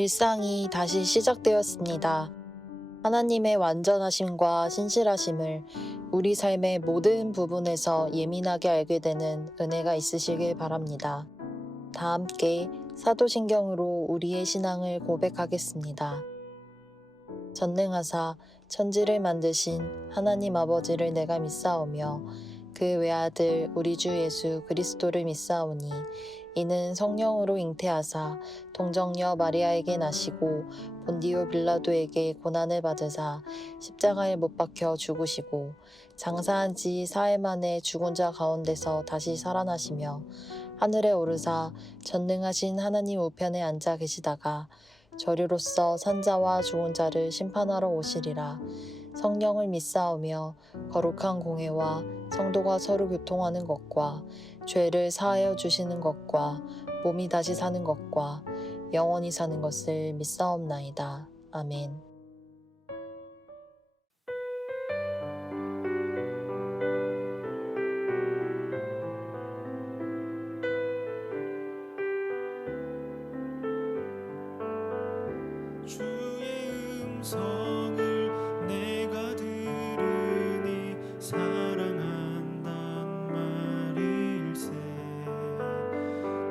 일상이 다시 시작되었습니다. 하나님의 완전하심과 신실하심을 우리 삶의 모든 부분에서 예민하게 알게 되는 은혜가 있으시길 바랍니다. 다 함께 사도신경으로 우리의 신앙을 고백하겠습니다. 전능하사 천지를 만드신 하나님 아버지를 내가 믿사오며 그 외아들 우리 주 예수 그리스도를 믿사오니 이는 성령으로 잉태하사 동정녀 마리아에게 나시고 본디오 빌라도에게 고난을 받으사 십자가에 못 박혀 죽으시고 장사한 지 사흘 만에 죽은 자 가운데서 다시 살아나시며 하늘에 오르사 전능하신 하나님 우편에 앉아 계시다가 저리로서 산자와 죽은 자를 심판하러 오시리라. 성령을 믿사오며 거룩한 공회와 성도가 서로 교통하는 것과 죄를 사하여 주시는 것과 몸이 다시 사는 것과 영원히 사는 것을 믿사옵나이다. 아멘. 주의 음성을 내가 들으니 사랑한단 말일세.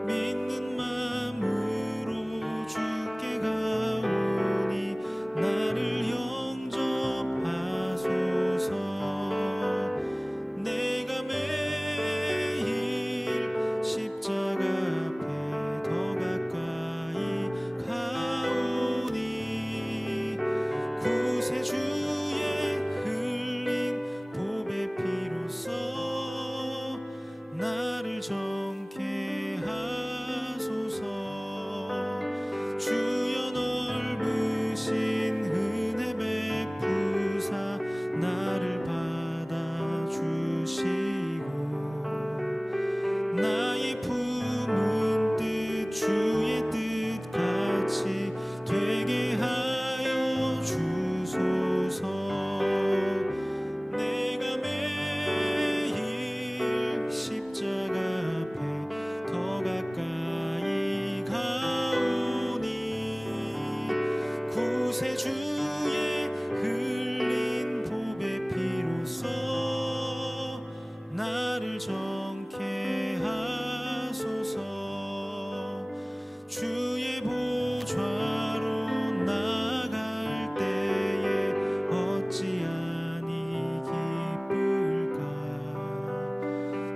믿는 마음으로 주께 가오니 나를 영접하소서. 내가 매일 십자가 앞에 더 가까이 가오니 구세주의 흘린 보배 피로써 나를 정케 하소서. 주여 넓으신 은혜 베푸사 나를 받아주시고 나의 품은 뜻 주의 뜻같이 되게 하여 주소서. 내가 매일 십자가 앞에 더 가까이 가오니 구세주의 흘린 보배 피로써 나를 정케 하소서. 주의 보좌로 나갈 때에 어찌하니 기쁠까.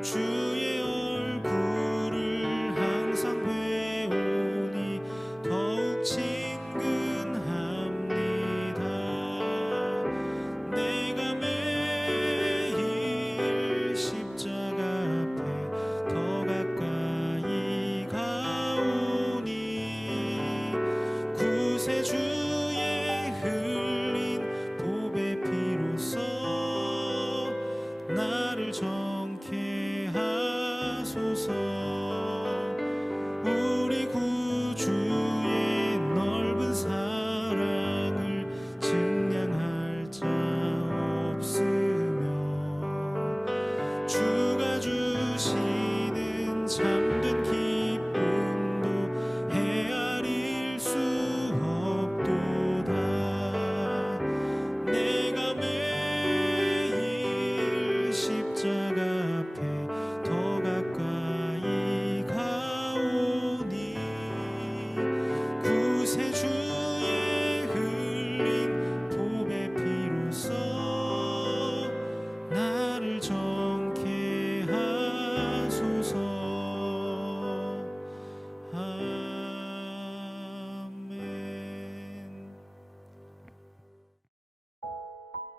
주의 얼굴을 항상 배우니 더욱 친근합니다. 내가 매일 십자가 앞에 더 가까이 가오니 구세주의 흘린 보배 피로써 나를 정케 하소서. 우리 구주의 넓은 사랑을 증량할 자 없으며 주가 주시는 참된 기쁨도 헤아릴 수 없도다. 내가 매일 십자가 앞에 더 가까이 가오니 구세주의 흘린 보배 피로써 나를 정케 하소서. 아멘.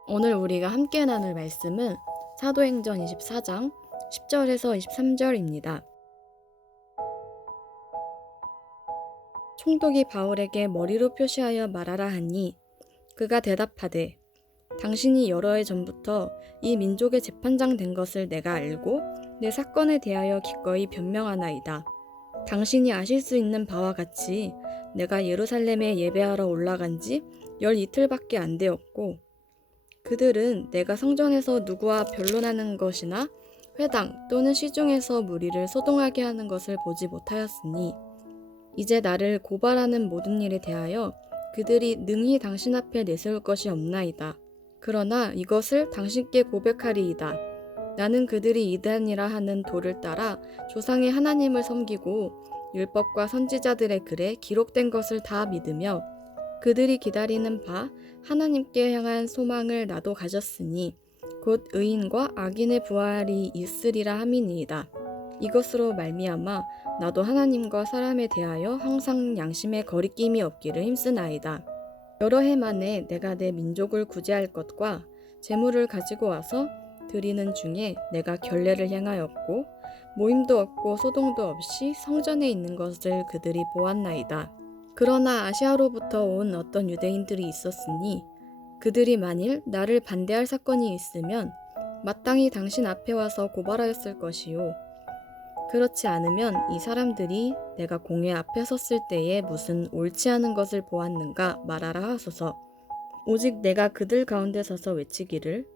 오늘 우리가 함께 나눌 말씀은 사도행전 24장 10절에서 23절입니다. 총독이 바울에게 머리로 표시하여 말하라 하니 그가 대답하되 당신이 여러 해 전부터 이 민족의 재판장 된 것을 내가 알고 내 사건에 대하여 기꺼이 변명하나이다. 당신이 아실 수 있는 바와 같이 내가 예루살렘에 예배하러 올라간 지 12이틀밖에 안 되었고 그들은 내가 성전에서 누구와 변론하는 것이나 회당 또는 시중에서 무리를 소동하게 하는 것을 보지 못하였으니 이제 나를 고발하는 모든 일에 대하여 그들이 능히 당신 앞에 내세울 것이 없나이다. 그러나 이것을 당신께 고백하리이다. 나는 그들이 이단이라 하는 도를 따라 조상의 하나님을 섬기고 율법과 선지자들의 글에 기록된 것을 다 믿으며 그들이 기다리는 바 하나님께 향한 소망을 나도 가졌으니 곧 의인과 악인의 부활이 있으리라 함이니이다. 이것으로 말미암아 나도 하나님과 사람에 대하여 항상 양심에 거리낌이 없기를 힘쓰나이다. 여러 해 만에 내가 내 민족을 구제할 것과 재물을 가지고 와서 드리는 중에 내가 결례를 행하였고 모임도 없고 소동도 없이 성전에 있는 것을 그들이 보았나이다. 그러나 아시아로부터 온 어떤 유대인들이 있었으니 그들이 만일 나를 반대할 사건이 있으면 마땅히 당신 앞에 와서 고발하였을 것이요. 그렇지 않으면 이 사람들이 내가 공회 앞에 섰을 때에 무슨 옳지 않은 것을 보았는가 말하라 하소서. 오직 내가 그들 가운데 서서 외치기를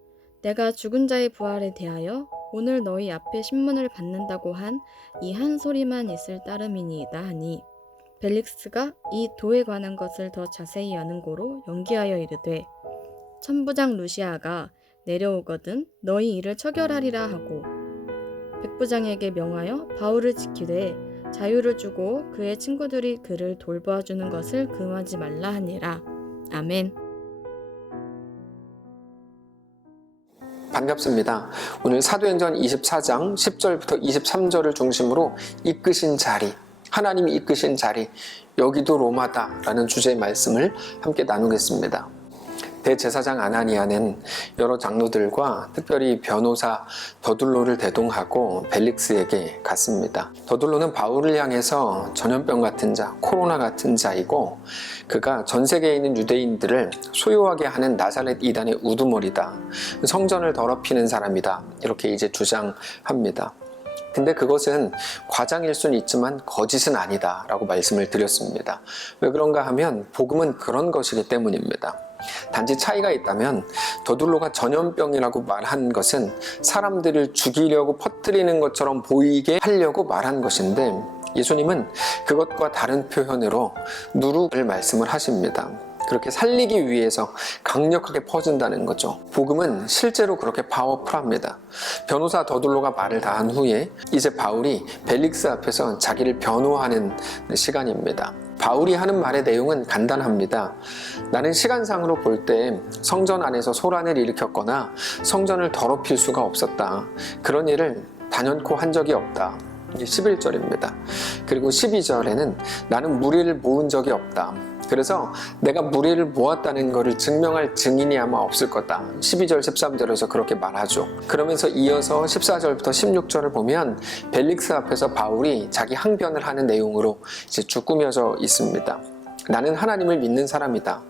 내가 죽은 자의 부활에 대하여 오늘 너희 앞에 신문을 받는다고 한 이 한 소리만 있을 따름이니이다 하니 벨릭스가 이 도에 관한 것을 더 자세히 아는 고로 연기하여 이르되 천부장 루시아가 내려오거든 너희 일을 처결하리라 하고 백부장에게 명하여 바울을 지키되 자유를 주고 그의 친구들이 그를 돌보아주는 것을 금하지 말라 하니라. 아멘. 반갑습니다. 오늘 사도행전 24장 10절부터 23절을 중심으로 이끄신 자리, 하나님이 이끄신 자리, 여기도 로마다라는 주제의 말씀을 함께 나누겠습니다. 대제사장 아나니아는 여러 장로들과 특별히 변호사 더둘로를 대동하고 벨릭스에게 갔습니다. 더둘로는 바울을 향해서 전염병 같은 자, 코로나 같은 자이고 그가 전 세계에 있는 유대인들을 소유하게 하는 나사렛 이단의 우두머리다. 성전을 더럽히는 사람이다. 이렇게 이제 주장합니다. 근데 그것은 과장일 수는 있지만 거짓은 아니다 라고 말씀을 드렸습니다. 왜 그런가 하면 복음은 그런 것이기 때문입니다. 단지 차이가 있다면 더둘로가 전염병이라고 말한 것은 사람들을 죽이려고 퍼뜨리는 것처럼 보이게 하려고 말한 것인데 예수님은 그것과 다른 표현으로 누룩을 말씀을 하십니다. 그렇게 살리기 위해서 강력하게 퍼진다는 거죠. 복음은 실제로 그렇게 파워풀합니다. 변호사 더둘로가 말을 다 한 후에 이제 바울이 벨릭스 앞에서 자기를 변호하는 시간입니다. 바울이 하는 말의 내용은 간단합니다. 나는 시간상으로 볼 때 성전 안에서 소란을 일으켰거나 성전을 더럽힐 수가 없었다. 그런 일을 단연코 한 적이 없다. 이게 11절입니다. 그리고 12절에는 나는 무리를 모은 적이 없다. 그래서 내가 무리를 모았다는 것을 증명할 증인이 아마 없을 거다. 12절 13절에서 그렇게 말하죠. 그러면서 이어서 14절부터 16절을 보면 벨릭스 앞에서 바울이 자기 항변을 하는 내용으로 이제 쭉 꾸며져 있습니다. 나는 하나님을 믿는 사람이다.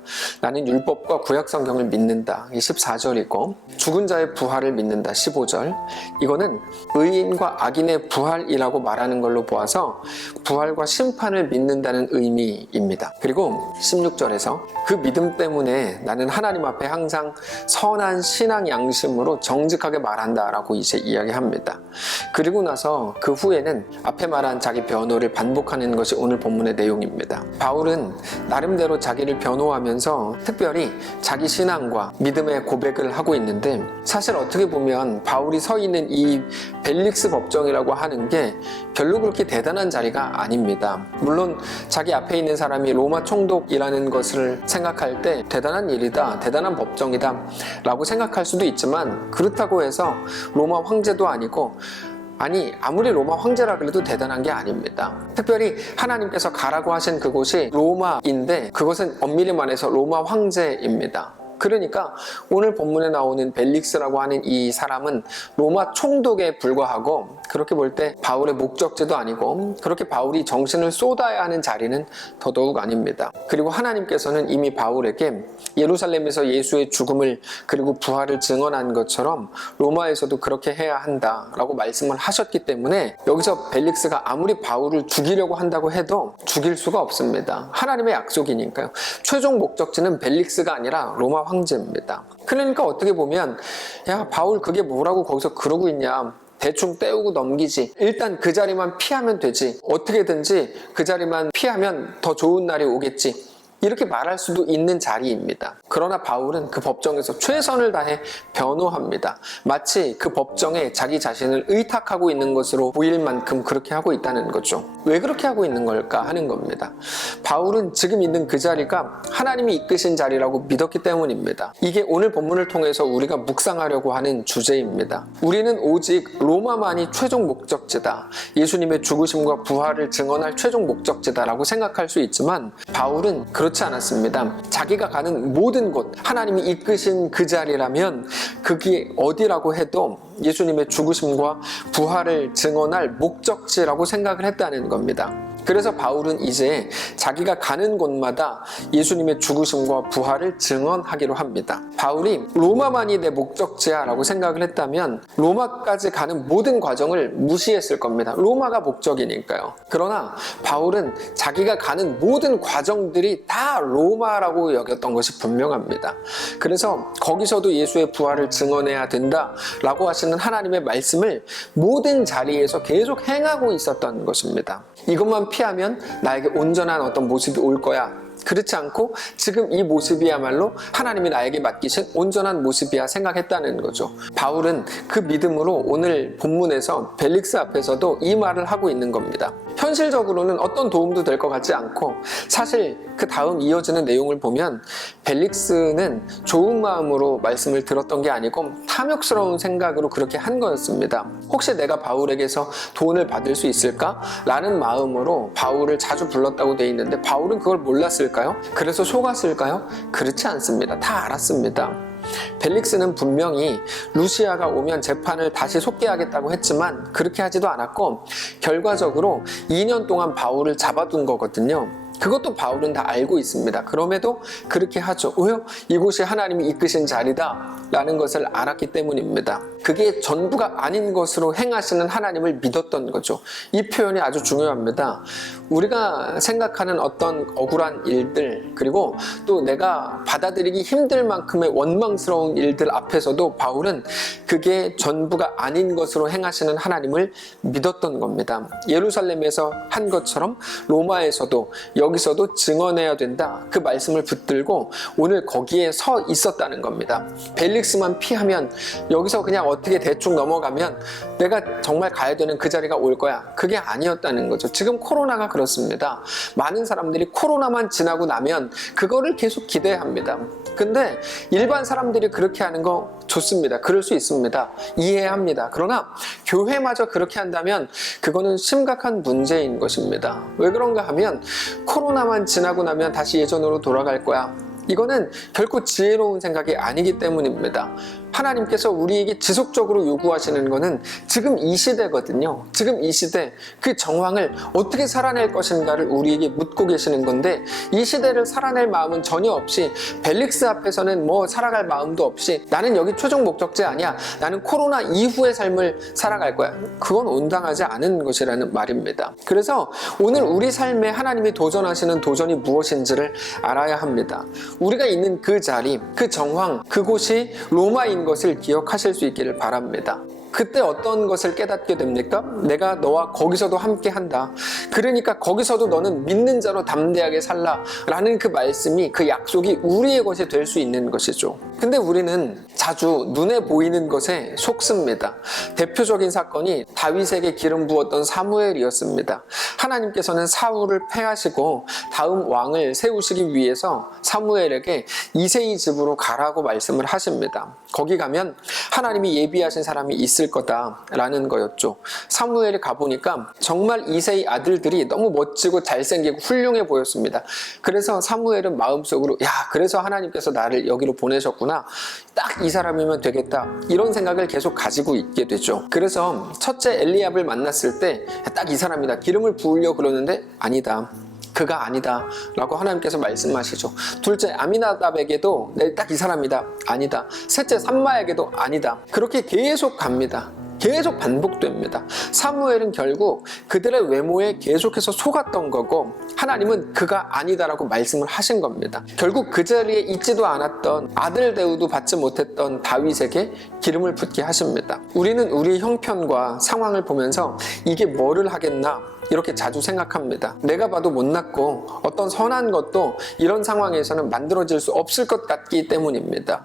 나는 율법과 구약 성경을 믿는다. 14절이고 죽은 자의 부활을 믿는다. 15절. 이거는 의인과 악인의 부활이라고 말하는 걸로 보아서 부활과 심판을 믿는다는 의미입니다. 그리고 16절에서 그 믿음 때문에 나는 하나님 앞에 항상 선한 신앙 양심으로 정직하게 말한다라고 이제 이야기합니다. 그리고 나서 그 후에는 앞에 말한 자기 변호를 반복하는 것이 오늘 본문의 내용입니다. 바울은 나름대로 자기를 변호하면서 특별히 자기 신앙과 믿음의 고백을 하고 있는데 사실 어떻게 보면 바울이 서 있는 이 벨릭스 법정이라고 하는 게 별로 그렇게 대단한 자리가 아닙니다. 물론 자기 앞에 있는 사람이 로마 총독이라는 것을 생각할 때 대단한 일이다, 대단한 법정이다 라고 생각할 수도 있지만 그렇다고 해서 로마 황제도 아니고 아무리 로마 황제라 그래도 대단한 게 아닙니다. 특별히 하나님께서 가라고 하신 그곳이 로마인데 그것은 엄밀히 말해서 로마 황제입니다. 그러니까 오늘 본문에 나오는 벨릭스라고 하는 이 사람은 로마 총독에 불과하고 그렇게 볼 때 바울의 목적지도 아니고 그렇게 바울이 정신을 쏟아야 하는 자리는 더더욱 아닙니다. 그리고 하나님께서는 이미 바울에게 예루살렘에서 예수의 죽음을 그리고 부활을 증언한 것처럼 로마에서도 그렇게 해야 한다라고 말씀을 하셨기 때문에 여기서 벨릭스가 아무리 바울을 죽이려고 한다고 해도 죽일 수가 없습니다. 하나님의 약속이니까요. 최종 목적지는 벨릭스가 아니라 로마 황제입니다. 그러니까 어떻게 보면 야 바울 그게 뭐라고 거기서 그러고 있냐 대충 때우고 넘기지. 일단 그 자리만 피하면 되지. 어떻게든지 그 자리만 피하면 더 좋은 날이 오겠지. 이렇게 말할 수도 있는 자리입니다. 그러나 바울은 그 법정에서 최선을 다해 변호합니다. 마치 그 법정에 자기 자신을 의탁하고 있는 것으로 보일 만큼 그렇게 하고 있다는 거죠. 왜 그렇게 하고 있는 걸까 하는 겁니다. 바울은 지금 있는 그 자리가 하나님이 이끄신 자리라고 믿었기 때문입니다. 이게 오늘 본문을 통해서 우리가 묵상하려고 하는 주제입니다. 우리는 오직 로마만이 최종 목적지다. 예수님의 죽으심과 부활을 증언할 최종 목적지다라고 생각할 수 있지만 바울은 그렇지 않았습니다. 자기가 가는 모든 곳, 하나님이 이끄신 그 자리라면 그게 어디라고 해도 예수님의 죽으심과 부활을 증언할 목적지라고 생각을 했다는 겁니다. 그래서 바울은 이제 자기가 가는 곳마다 예수님의 죽으심과 부활을 증언하기로 합니다. 바울이 로마만이 내 목적지야 라고 생각을 했다면 로마까지 가는 모든 과정을 무시했을 겁니다. 로마가 목적이니까요. 그러나 바울은 자기가 가는 모든 과정들이 다 로마라고 여겼던 것이 분명합니다. 그래서 거기서도 예수의 부활을 증언해야 된다라고 하시는 하나님의 말씀을 모든 자리에서 계속 행하고 있었던 것입니다. 이것만 피하면 나에게 온전한 어떤 모습이 올 거야. 그렇지 않고 지금 이 모습이야말로 하나님이 나에게 맡기신 온전한 모습이야 생각했다는 거죠. 바울은 그 믿음으로 오늘 본문에서 벨릭스 앞에서도 이 말을 하고 있는 겁니다. 현실적으로는 어떤 도움도 될 것 같지 않고 사실 그 다음 이어지는 내용을 보면 벨릭스는 좋은 마음으로 말씀을 들었던 게 아니고 탐욕스러운 생각으로 그렇게 한 거였습니다. 혹시 내가 바울에게서 돈을 받을 수 있을까? 라는 마음으로 바울을 자주 불렀다고 돼 있는데 바울은 그걸 몰랐을까요? 그래서 속았을까요? 그렇지 않습니다. 다 알았습니다. 벨릭스는 분명히 루시아가 오면 재판을 다시 속개하겠다고 했지만 그렇게 하지도 않았고 결과적으로 2년 동안 바울을 잡아둔 거거든요. 그것도 바울은 다 알고 있습니다. 그럼에도 그렇게 하죠. 왜요? 이곳이 하나님이 이끄신 자리다 라는 것을 알았기 때문입니다. 그게 전부가 아닌 것으로 행하시는 하나님을 믿었던 거죠. 이 표현이 아주 중요합니다. 우리가 생각하는 어떤 억울한 일들 그리고 또 내가 받아들이기 힘들 만큼의 원망스러운 일들 앞에서도 바울은 그게 전부가 아닌 것으로 행하시는 하나님을 믿었던 겁니다. 예루살렘에서 한 것처럼 로마에서도 여기서도 증언해야 된다. 그 말씀을 붙들고 오늘 거기에 서 있었다는 겁니다. 벨릭스만 피하면 여기서 그냥 어떻게 대충 넘어가면 내가 정말 가야 되는 그 자리가 올 거야. 그게 아니었다는 거죠. 지금 코로나가 그렇습니다. 많은 사람들이 코로나만 지나고 나면 그거를 계속 기대합니다. 근데 일반 사람들이 그렇게 하는 거 좋습니다. 그럴 수 있습니다. 이해합니다. 그러나 교회마저 그렇게 한다면 그거는 심각한 문제인 것입니다. 왜 그런가 하면 코로나만 지나고 나면 다시 예전으로 돌아갈 거야. 이거는 결코 지혜로운 생각이 아니기 때문입니다. 하나님께서 우리에게 지속적으로 요구하시는 것은 지금 이 시대거든요. 지금 이 시대 그 정황을 어떻게 살아낼 것인가를 우리에게 묻고 계시는 건데 이 시대를 살아낼 마음은 전혀 없이 벨릭스 앞에서는 뭐 살아갈 마음도 없이 나는 여기 최종 목적지 아니야. 나는 코로나 이후의 삶을 살아갈 거야. 그건 온당하지 않은 것이라는 말입니다. 그래서 오늘 우리 삶에 하나님이 도전하시는 도전이 무엇인지를 알아야 합니다. 우리가 있는 그 자리, 그 정황, 그곳이 로마인 것을 기억하실 수 있기를 바랍니다. 그때 어떤 것을 깨닫게 됩니까? 내가 너와 거기서도 함께 한다. 그러니까 거기서도 너는 믿는 자로 담대하게 살라 라는 그 말씀이 그 약속이 우리의 것이 될 수 있는 것이죠. 근데 우리는 자주 눈에 보이는 것에 속습니다. 대표적인 사건이 다윗에게 기름 부었던 사무엘이었습니다. 하나님께서는 사울을 패하시고 다음 왕을 세우시기 위해서 사무엘에게 이새의 집으로 가라고 말씀을 하십니다. 거기 가면 하나님이 예비하신 사람이 있을 거다라는 거였죠. 사무엘이 가보니까 정말 이새의 아들들이 너무 멋지고 잘생기고 훌륭해 보였습니다. 그래서 사무엘은 마음속으로 야 그래서 하나님께서 나를 여기로 보내셨구나. 딱 이 사람이면 되겠다. 이런 생각을 계속 가지고 있게 되죠. 그래서 첫째 엘리압을 만났을 때 딱 이 사람이다. 기름을 부으려고 그러는데 아니다. 그가 아니다 라고 하나님께서 말씀하시죠. 둘째 아미나답에게도 딱 이 사람이다. 아니다. 셋째 삼마에게도 아니다. 그렇게 계속 갑니다. 계속 반복됩니다. 사무엘은 결국 그들의 외모에 계속해서 속았던 거고 하나님은 그가 아니다라고 말씀을 하신 겁니다. 결국 그 자리에 있지도 않았던 아들 대우도 받지 못했던 다윗에게 기름을 붓게 하십니다. 우리는 우리의 형편과 상황을 보면서 이게 뭐를 하겠나 이렇게 자주 생각합니다. 내가 봐도 못났고 어떤 선한 것도 이런 상황에서는 만들어질 수 없을 것 같기 때문입니다.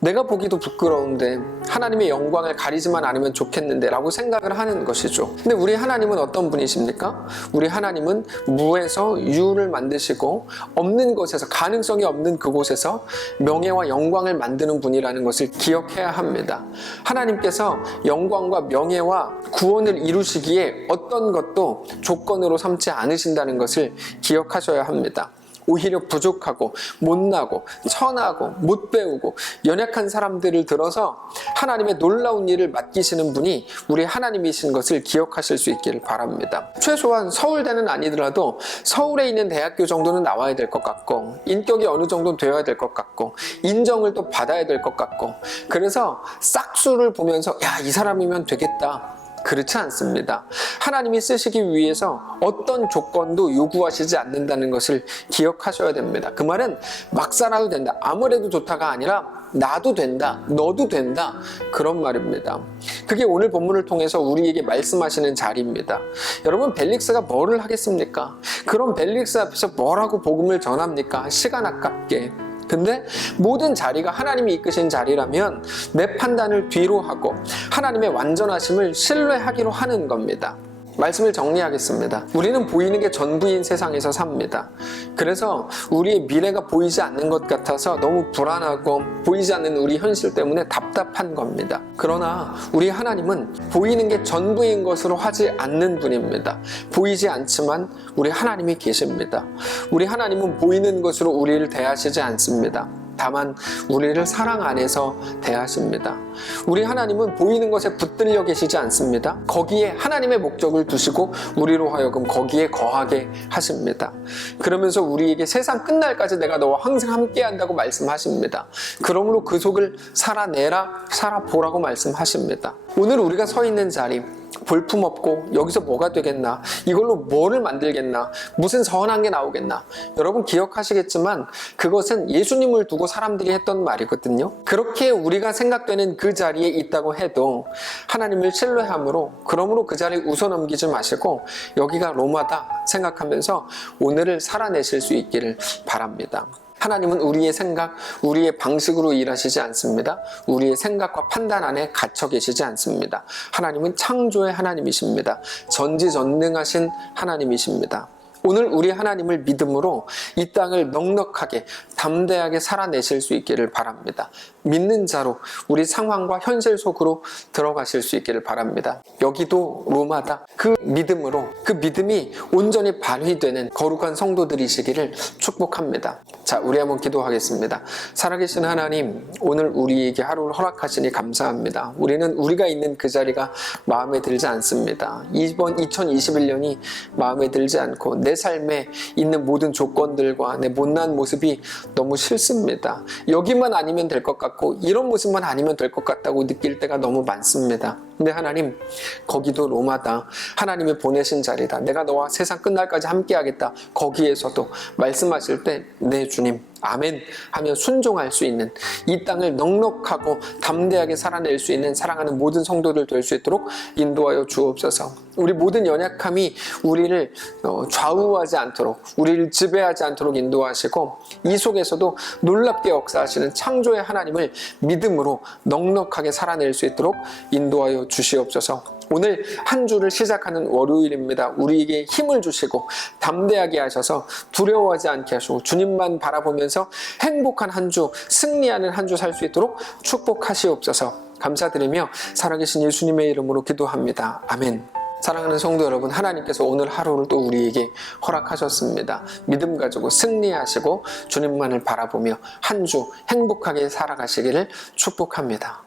내가 보기도 부끄러운데 하나님의 영광을 가리지만 않으면 좋겠는데 라고 생각을 하는 것이죠. 근데 우리 하나님은 어떤 분이십니까? 우리 하나님은 무에서 유를 만드시고 없는 곳에서, 가능성이 없는 그곳에서 명예와 영광을 만드는 분이라는 것을 기억해야 합니다. 하나님께서 영광과 명예와 구원을 이루시기에 어떤 것도 조건으로 삼지 않으신다는 것을 기억하셔야 합니다. 오히려 부족하고 못나고 천하고 못 배우고 연약한 사람들을 들어서 하나님의 놀라운 일을 맡기시는 분이 우리 하나님이신 것을 기억하실 수 있기를 바랍니다. 최소한 서울대는 아니더라도 서울에 있는 대학교 정도는 나와야 될 것 같고 인격이 어느 정도 되어야 될 것 같고 인정을 또 받아야 될 것 같고 그래서 싹수를 보면서 야, 이 사람이면 되겠다. 그렇지 않습니다. 하나님이 쓰시기 위해서 어떤 조건도 요구하시지 않는다는 것을 기억하셔야 됩니다. 그 말은 막 살아도 된다, 아무래도 좋다가 아니라 나도 된다, 너도 된다, 그런 말입니다. 그게 오늘 본문을 통해서 우리에게 말씀하시는 자리입니다. 여러분, 벨릭스가 뭐를 하겠습니까? 그런 벨릭스 앞에서 뭐라고 복음을 전합니까? 시간 아깝게. 근데 모든 자리가 하나님이 이끄신 자리라면 내 판단을 뒤로 하고 하나님의 완전하심을 신뢰하기로 하는 겁니다. 말씀을 정리하겠습니다. 우리는 보이는 게 전부인 세상에서 삽니다. 그래서 우리의 미래가 보이지 않는 것 같아서 너무 불안하고 보이지 않는 우리 현실 때문에 답답한 겁니다. 그러나 우리 하나님은 보이는 게 전부인 것으로 하지 않는 분입니다. 보이지 않지만 우리 하나님이 계십니다. 우리 하나님은 보이는 것으로 우리를 대하시지 않습니다. 다만 우리를 사랑 안에서 대하십니다. 우리 하나님은 보이는 것에 붙들려 계시지 않습니다. 거기에 하나님의 목적을 두시고 우리로 하여금 거기에 거하게 하십니다. 그러면서 우리에게 세상 끝날까지 내가 너와 항상 함께 한다고 말씀하십니다. 그러므로 그 속을 살아내라, 살아보라고 말씀하십니다. 오늘 우리가 서 있는 자리, 볼품없고 여기서 뭐가 되겠나, 이걸로 뭐를 만들겠나, 무슨 선한 게 나오겠나, 여러분 기억하시겠지만 그것은 예수님을 두고 사람들이 했던 말이거든요. 그렇게 우리가 생각되는 그 자리에 있다고 해도 하나님을 신뢰함으로, 그러므로 그 자리를 웃어넘기지 마시고 여기가 로마다 생각하면서 오늘을 살아내실 수 있기를 바랍니다. 하나님은 우리의 생각, 우리의 방식으로 일하시지 않습니다. 우리의 생각과 판단 안에 갇혀 계시지 않습니다. 하나님은 창조의 하나님이십니다. 전지전능하신 하나님이십니다. 오늘 우리 하나님을 믿음으로 이 땅을 넉넉하게 담대하게 살아내실 수 있기를 바랍니다. 믿는 자로 우리 상황과 현실 속으로 들어가실 수 있기를 바랍니다. 여기도 로마다. 그 믿음으로, 그 믿음이 온전히 발휘되는 거룩한 성도들이시기를 축복합니다. 자, 우리 한번 기도하겠습니다. 살아계신 하나님, 오늘 우리에게 하루를 허락하시니 감사합니다. 우리는 우리가 있는 그 자리가 마음에 들지 않습니다. 이번 2021년이 마음에 들지 않고 내 삶에 있는 모든 조건들과 내 못난 모습이 너무 싫습니다. 여기만 아니면 될 것 같고 이런 모습만 아니면 될 것 같다고 느낄 때가 너무 많습니다. 근데 하나님, 거기도 로마다. 하나님이 보내신 자리다. 내가 너와 세상 끝날까지 함께 하겠다. 거기에서도 말씀하실 때 네 주님, 아멘 하며 순종할 수 있는, 이 땅을 넉넉하고 담대하게 살아낼 수 있는 사랑하는 모든 성도들 될 수 있도록 인도하여 주옵소서. 우리 모든 연약함이 우리를 좌우하지 않도록, 우리를 지배하지 않도록 인도하시고 이 속에서도 놀랍게 역사하시는 창조의 하나님을 믿음으로 넉넉하게 살아낼 수 있도록 인도하여 주시옵소서. 오늘 한 주를 시작하는 월요일입니다. 우리에게 힘을 주시고 담대하게 하셔서 두려워하지 않게 하시고 주님만 바라보면서 행복한 한 주, 승리하는 한 주 살 수 있도록 축복하시옵소서. 감사드리며 살아계신 예수님의 이름으로 기도합니다. 아멘. 사랑하는 성도 여러분, 하나님께서 오늘 하루를 또 우리에게 허락하셨습니다. 믿음 가지고 승리하시고 주님만을 바라보며 한 주 행복하게 살아가시기를 축복합니다.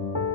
아멘.